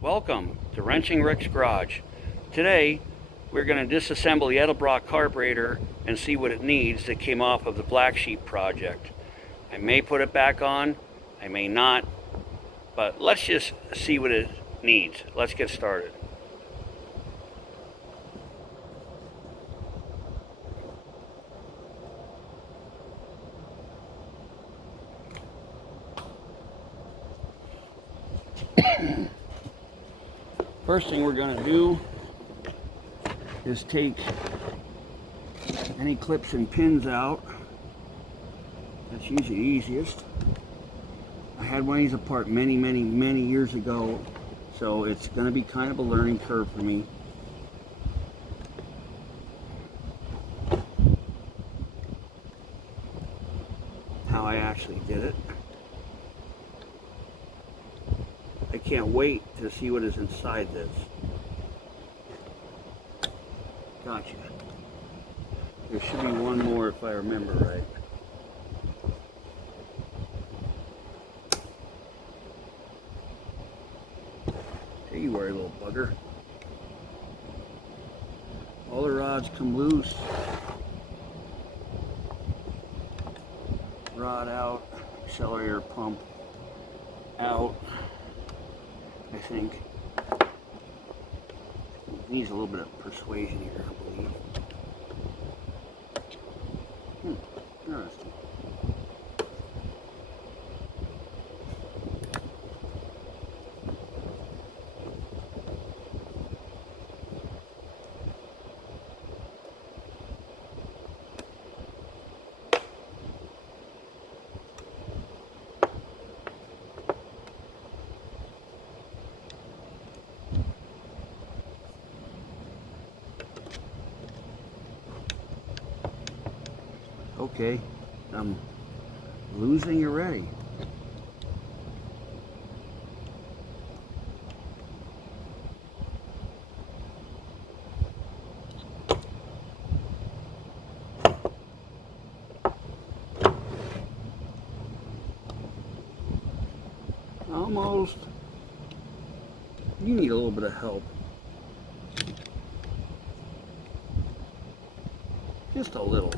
Welcome to Wrenching Rick's Garage. Today we're going to disassemble the Edelbrock Carberater and see what it needs that came off of the Black Sheep project. I may put it back on, I may not, but let's just see what it needs. Let's get started. First thing we're going to do is take any clips and pins out. That's usually the easiest. I had one of these apart many years ago, so it's going to be kind of a learning curve for me. How I actually did it. I can't wait to see what is inside this. Gotcha. There should be one more if I remember right. Hey, you worry, little bugger. All the rods come loose. Rod out. Accelerator pump out. I think it needs a little bit of persuasion here, I believe. Interesting. Okay, I'm losing you ready. Almost. You need a little bit of help. Just a little.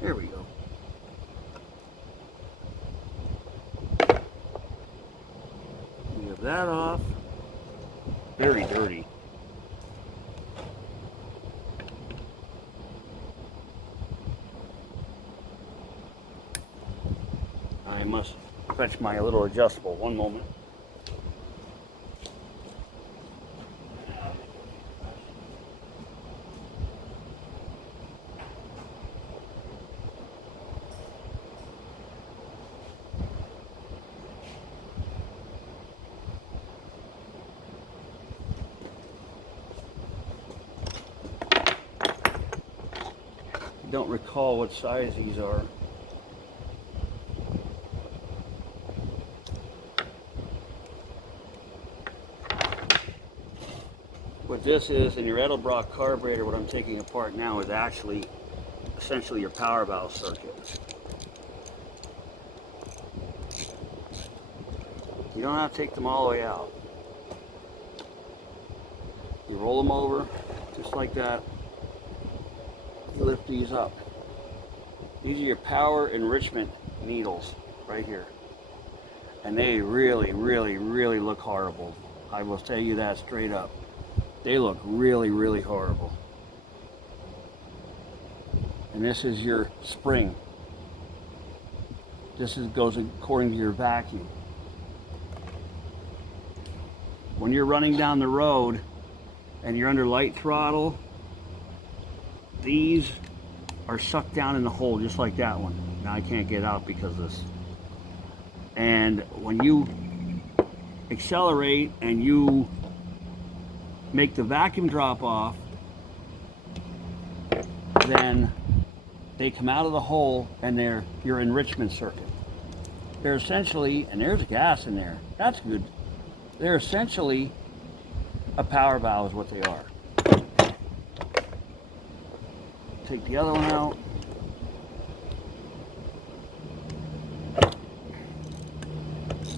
There we go. We have that off. Very dirty. I must fetch my little adjustable. One moment. Don't recall what size these are. What this is in your Edelbrock Carberater, what I'm taking apart now, is actually essentially your power valve circuit. You don't have to take them all the way out. You roll them over just like that. You lift these up. These are your power enrichment needles right here. And they really look horrible. I will tell you that straight up. They look really horrible. And this is your spring. This goes according to your vacuum. When you're running down the road and you're under light throttle, these are sucked down in the hole just like that one. Now I can't get out because of this. And when you accelerate and you make the vacuum drop off, then they come out of the hole and they're your enrichment circuit. They're essentially, and there's gas in there, that's good. They're essentially a power valve is what they are. Take the other one out.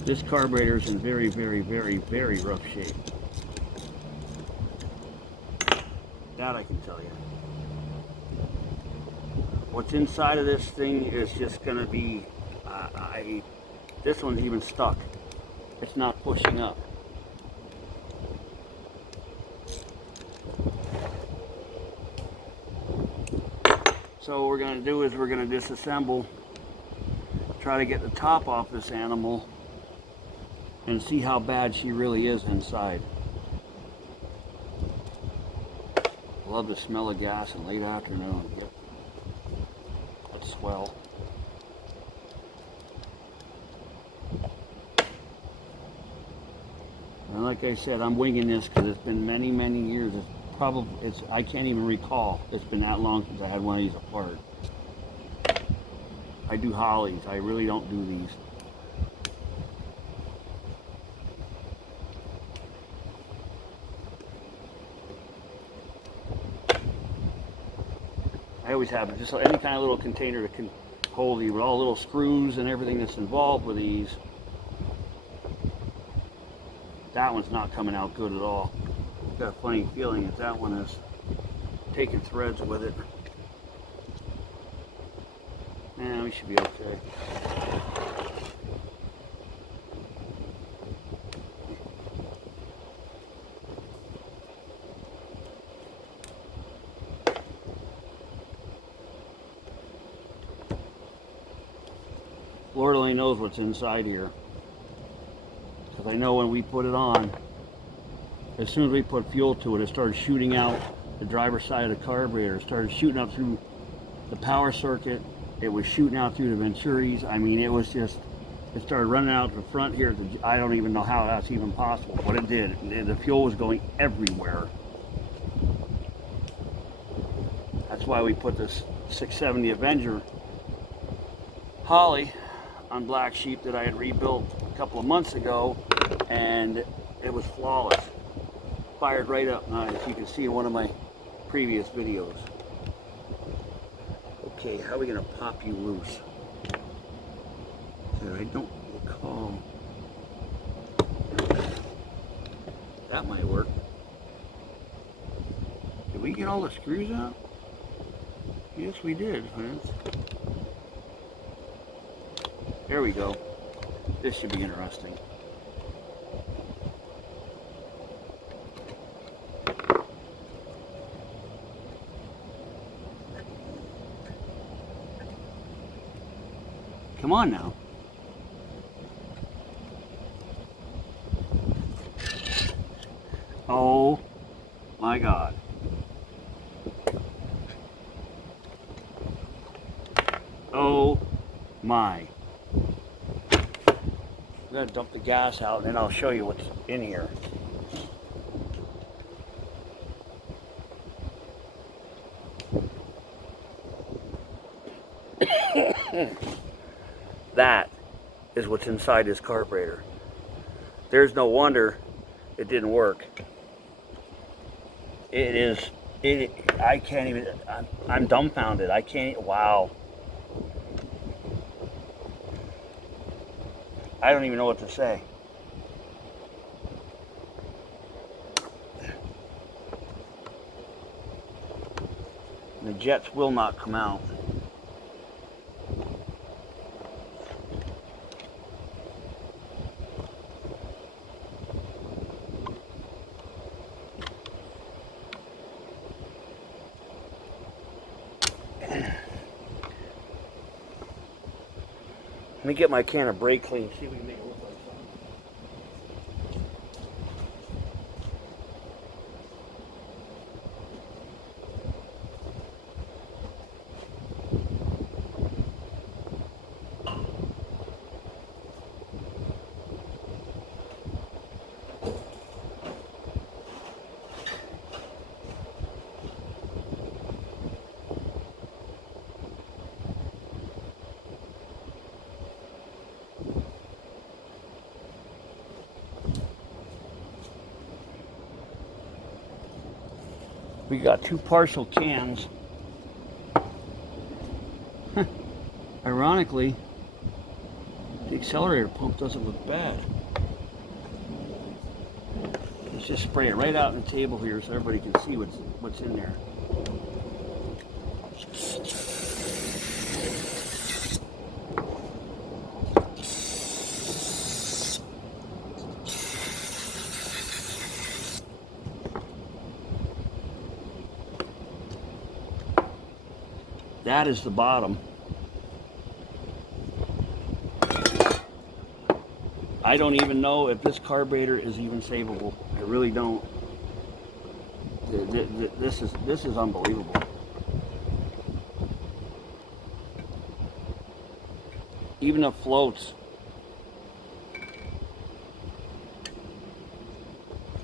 This carburetor is in very, very, very, very rough shape. That I can tell you. What's inside of this thing is just going to be, this one's even stuck. It's not pushing up. So what we're going to do is we're going to disassemble, try to get the top off this animal, and see how bad she really is inside. Love the smell of gas in late afternoon. Yep. That's swell. And like I said, I'm winging this because it's been many, many years. I can't even recall. It's been that long since I had one of these apart. I do Hollies. I really don't do these. I always have just any kind of little container that can hold these, with all the little screws and everything that's involved with these. That one's not coming out good at all. I've got a funny feeling that that one is taking threads with it. Yeah, we should be okay. Lord only knows what's inside here. Because I know when we put it on, as soon as we put fuel to it, it started shooting out the driver's side of the carburetor. It started shooting out through the power circuit. It was shooting out through the Venturis. I mean, it was just, it started running out the front here. I don't even know how that's even possible, but it did. The fuel was going everywhere. That's why we put this 670 Avenger Holly on Black Sheep that I had rebuilt a couple of months ago, and it was flawless. Fired right up, as you can see in one of my previous videos. Okay, how are we going to pop you loose? So I don't recall. That might work. Did we get all the screws out? Yes, we did, friends. There we go. This should be interesting. Come on now. Oh my God. Oh my. I'm going to dump the gas out and then I'll show you what's in here. That is what's inside this carburetor. There's no wonder it didn't work. I can't even, I'm dumbfounded. I can't, wow. I don't even know what to say. The jets will not come out. Let me get my can of brake clean, see if we can make it look like we got two partial cans. Ironically, the accelerator pump doesn't look bad. Let's just spray it right out on the table here so everybody can see what's in there. That is the bottom. I don't even know if this carburetor is even savable. I really don't. This is unbelievable. Even the floats.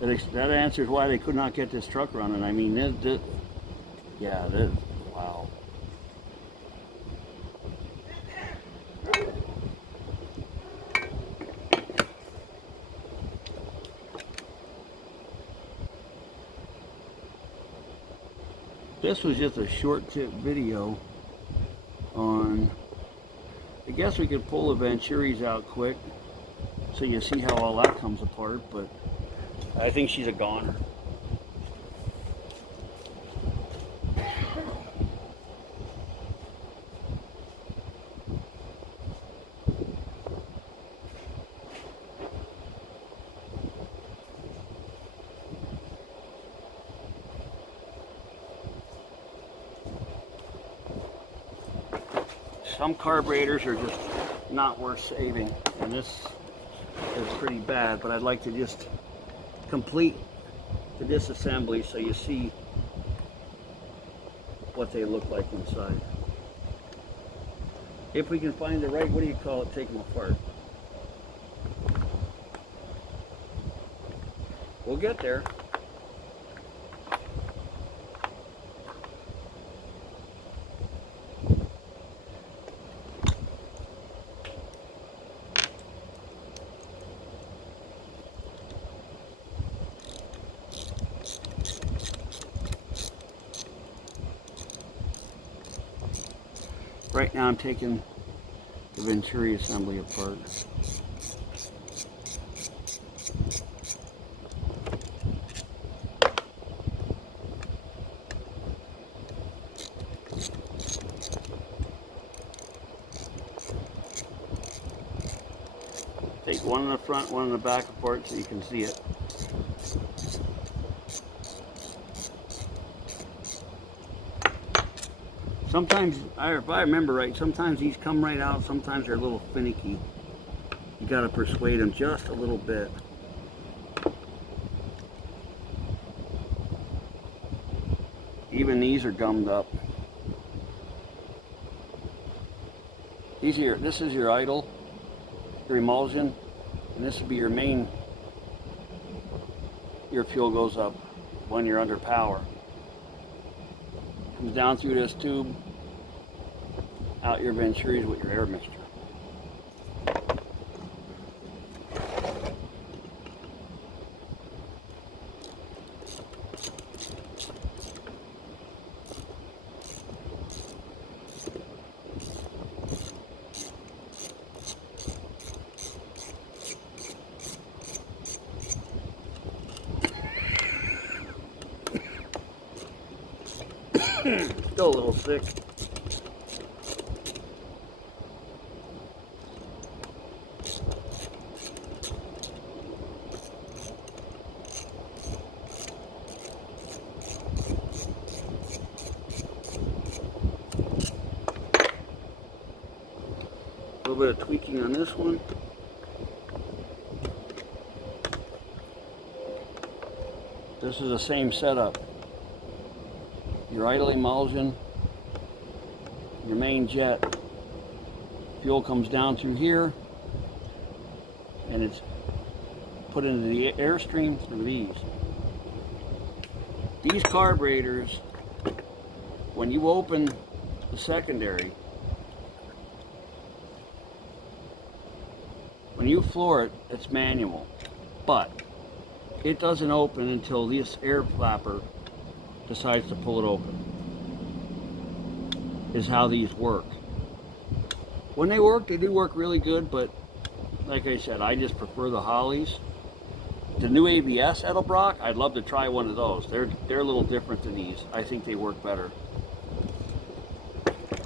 That answers why they could not get this truck running. I mean, wow. This was just a short tip video on, I guess we could pull the Venturis out quick so you see how all that comes apart, but I think she's a goner. Some carburetors are just not worth saving, and this is pretty bad, but I'd like to just complete the disassembly so you see what they look like inside. If we can find the right, what do you call it, take them apart. We'll get there. Right now I'm taking the Venturi assembly apart. Take one in the front, one in the back apart so you can see it. Sometimes, if I remember right, sometimes these come right out, sometimes they're a little finicky. You got to persuade them just a little bit. Even these are gummed up. This is your idle, your emulsion, and this would be your main. Your fuel goes up when you're under power. Comes down through this tube, out your Venturis with your air mixture. Still a little sick. A little bit of tweaking on this one. This is the same setup. Your idle emulsion, your main jet, fuel comes down through here and it's put into the airstream through these. These carburetors, when you open the secondary, when you floor it, it's manual, but it doesn't open until this air flapper decides to pull it open, is how these work. When they work, they do work really good, but like I said, I just prefer the Hollies. The new ABS Edelbrock, I'd love to try one of those. They're a little different than these. I think they work better.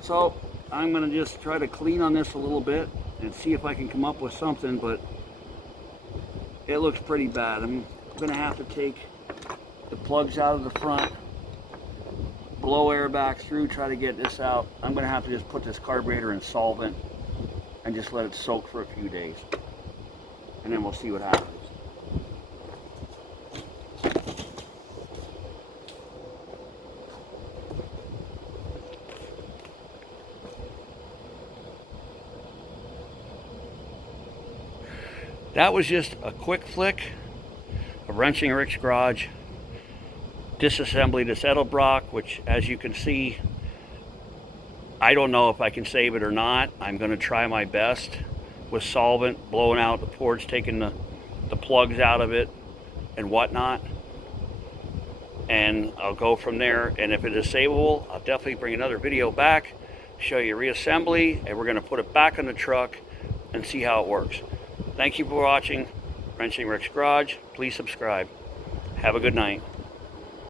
So I'm gonna just try to clean on this a little bit and see if I can come up with something, but it looks pretty bad. I'm gonna have to take the plugs out of the front, blow air back through, try to get this out. I'm gonna have to just put this carburetor in solvent and just let it soak for a few days. And then we'll see what happens. That was just a quick flick of Wrenching Rick's Garage. Disassembly this Edelbrock, which, as you can see, I don't know if I can save it or not. I'm going to try my best with solvent, blowing out the ports, taking the plugs out of it and whatnot. And I'll go from there. And if it is savable, I'll definitely bring another video back, show you reassembly, and we're going to put it back on the truck and see how it works. Thank you for watching Wrenching Rick's Garage. Please subscribe. Have a good night.